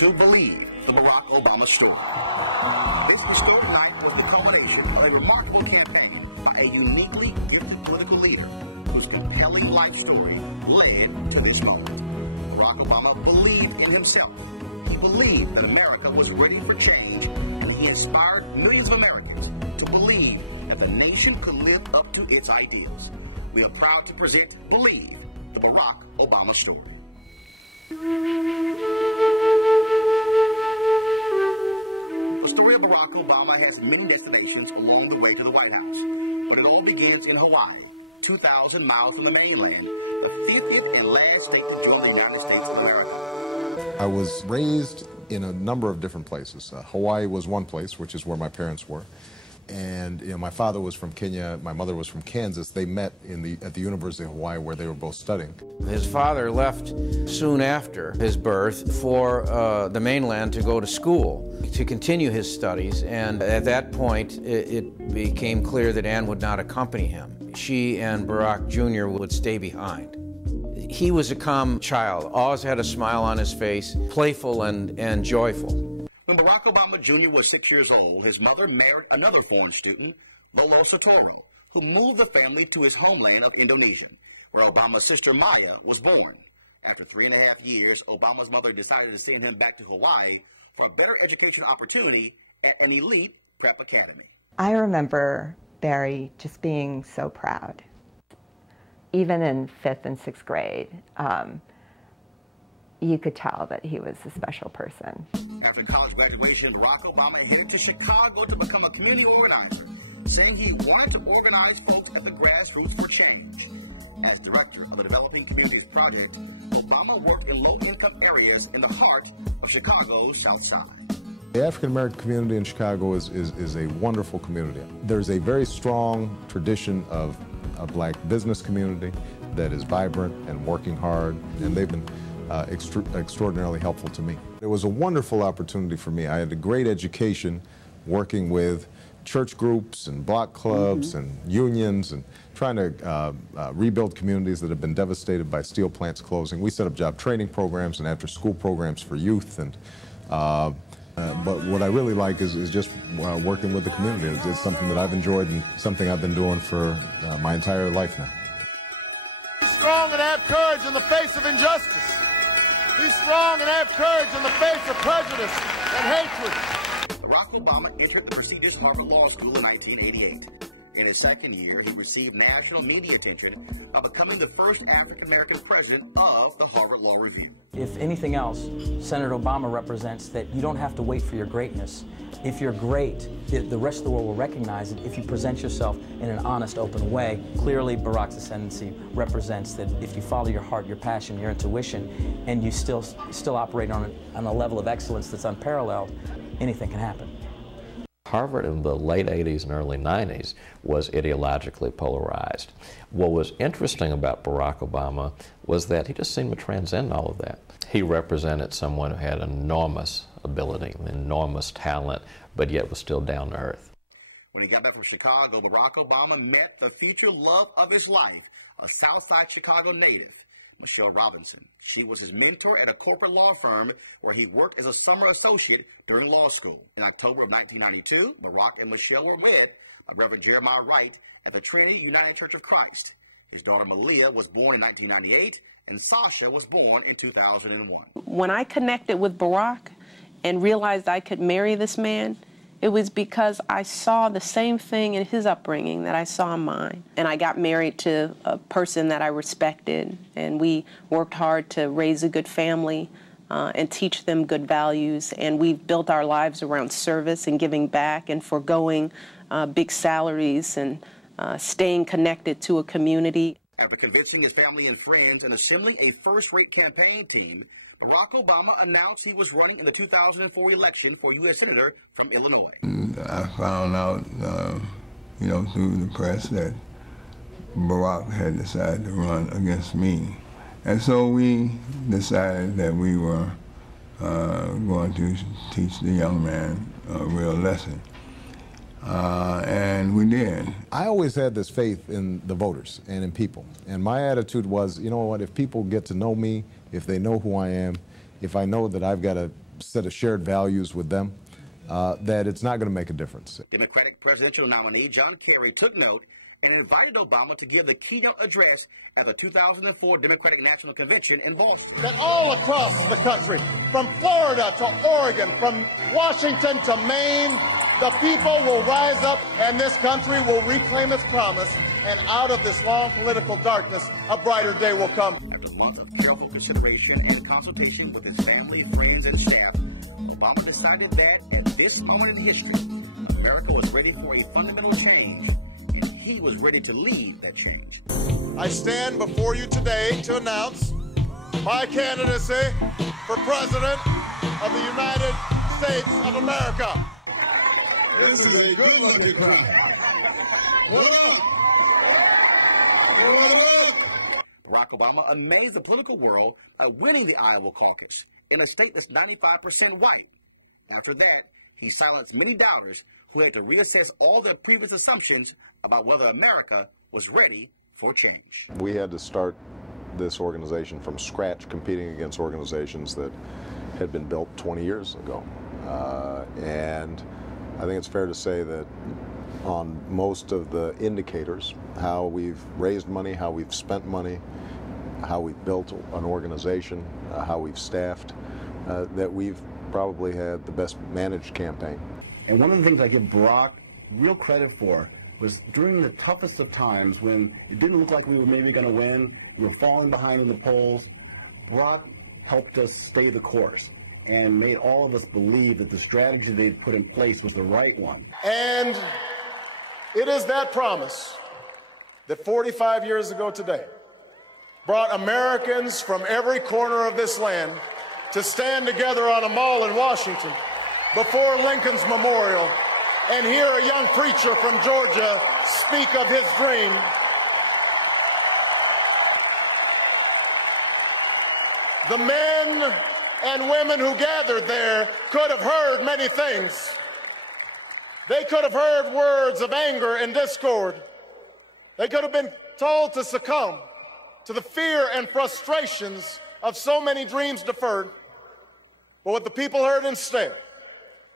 to Believe, the Barack Obama story. This historic night was the culmination of a remarkable campaign by a uniquely gifted political leader whose compelling life story led to this moment. Barack Obama believed in himself. He believed that America was ready for change, and he inspired millions of Americans to believe that the nation could live up to its ideals. We are proud to present Believe, the Barack Obama story. The story of Barack Obama has many destinations along the way to the White House, but it all begins in Hawaii, 2,000 miles from the mainland, the 50th and last state to join the United States of America. I was raised in a number of different places. Hawaii was one place, which is where my parents were. And my father was from Kenya, my mother was from Kansas. They met at the University of Hawaii where they were both studying. His father left soon after his birth for the mainland to go to school, to continue his studies. And at that point, it became clear that Ann would not accompany him. She and Barack Jr. would stay behind. He was a calm child, always had a smile on his face, playful and joyful. When Barack Obama Jr. was 6 years old, his mother married another foreign student, Lolo Sotomo, who moved the family to his homeland of Indonesia, where Obama's sister Maya was born. After 3.5 years, Obama's mother decided to send him back to Hawaii for a better education opportunity at an elite prep academy. I remember Barry just being so proud. Even in 5th and 6th grade, you could tell that he was a special person. After college graduation, Barack Obama headed to Chicago to become a community organizer, saying he wanted to organize folks at the grassroots for change. As director of the Developing Communities Project, Obama worked in low-income areas in the heart of Chicago's South Side. The African-American community in Chicago is a wonderful community. There's a very strong tradition of a black business community that is vibrant and working hard, and they've been extraordinarily helpful to me. It was a wonderful opportunity for me. I had a great education working with church groups and block clubs and unions and trying to rebuild communities that have been devastated by steel plants closing. We set up job training programs and after-school programs for youth. And but what I really like is just working with the community. It's something that I've enjoyed and something I've been doing for my entire life now. Be strong and have courage in the face of injustice. Be strong and have courage in the face of prejudice and hatred. Barack Obama entered the prestigious Harvard Law School in 1988. In his second year, he received national media attention by becoming the first African-American president of the Harvard Law Review. If anything else, Senator Obama represents that you don't have to wait for your greatness. If you're great, the rest of the world will recognize it if you present yourself in an honest, open way. Clearly, Barack's ascendancy represents that if you follow your heart, your passion, your intuition, and you still operate on a level of excellence that's unparalleled, anything can happen. Harvard in the late 80s and early 90s was ideologically polarized. What was interesting about Barack Obama was that he just seemed to transcend all of that. He represented someone who had enormous ability, enormous talent, but yet was still down to earth. When he got back from Chicago, Barack Obama met the future love of his life, a Southside Chicago native, Michelle Robinson. She was his mentor at a corporate law firm where he worked as a summer associate during law school. In October of 1992, Barack and Michelle were wed by Reverend Jeremiah Wright at the Trinity United Church of Christ. His daughter Malia was born in 1998, and Sasha was born in 2001. When I connected with Barack and realized I could marry this man, it was because I saw the same thing in his upbringing that I saw in mine. And I got married to a person that I respected, and we worked hard to raise a good family and teach them good values. And we've built our lives around service and giving back and foregoing big salaries and staying connected to a community. After convincing his family and friends and assembling a first-rate campaign team, Barack Obama announced he was running in the 2004 election for U.S. Senator from Illinois. I found out, through the press that Barack had decided to run against me. And so we decided that we were going to teach the young man a real lesson. And we did. I always had this faith in the voters and in people. And my attitude was, you know what, if people get to know me, if they know who I am, if I know that I've got a set of shared values with them, that it's not going to make a difference. Democratic presidential nominee John Kerry took note and invited Obama to give the keynote address at the 2004 Democratic National Convention in Boston. That all across the country, from Florida to Oregon, from Washington to Maine, the people will rise up and this country will reclaim its promise, and out of this long political darkness, a brighter day will come. After months of careful consideration and consultation with his family, friends, and staff, Obama decided that at this moment in history, America was ready for a fundamental change, and he was ready to lead that change. I stand before you today to announce my candidacy for President of the United States of America. This is a good-looking crowd. What up? Barack Obama amazed the political world by winning the Iowa caucus in a state that's 95% white. After that, he silenced many doubters who had to reassess all their previous assumptions about whether America was ready for change. We had to start this organization from scratch, competing against organizations that had been built 20 years ago. And I think it's fair to say that on most of the indicators, how we've raised money, how we've spent money, how we've built an organization, how we've staffed, that we've probably had the best managed campaign. And one of the things I give Barack real credit for was during the toughest of times when it didn't look like we were maybe going to win, we were falling behind in the polls, Barack helped us stay the course and made all of us believe that the strategy they'd put in place was the right one. And it is that promise that 45 years ago today brought Americans from every corner of this land to stand together on a mall in Washington before Lincoln's memorial and hear a young preacher from Georgia speak of his dream. The men and women who gathered there could have heard many things. They could have heard words of anger and discord. They could have been told to succumb to the fear and frustrations of so many dreams deferred. But what the people heard instead,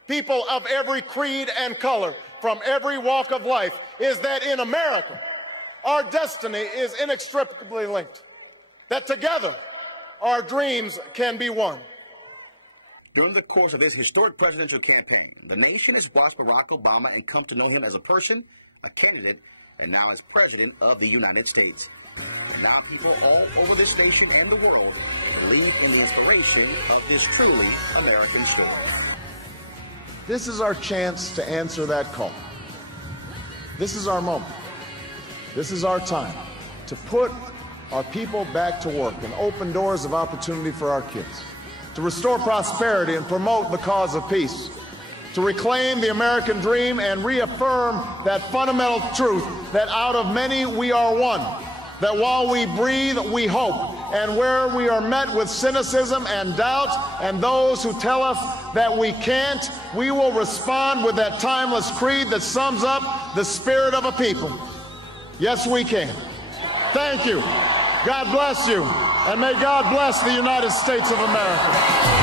people of every creed and color, from every walk of life, is that in America, our destiny is inextricably linked. That together, our dreams can be won. During the course of his historic presidential campaign, the nation has watched Barack Obama and come to know him as a person, a candidate, and now as President of the United States. Now people all over this nation and the world believe in the inspiration of this truly American story. This is our chance to answer that call. This is our moment. This is our time to put our people back to work and open doors of opportunity for our kids, to restore prosperity and promote the cause of peace, to reclaim the American dream and reaffirm that fundamental truth that out of many we are one, that while we breathe, we hope, and where we are met with cynicism and doubt and those who tell us that we can't, we will respond with that timeless creed that sums up the spirit of a people. Yes, we can. Thank you. God bless you, and may God bless the United States of America.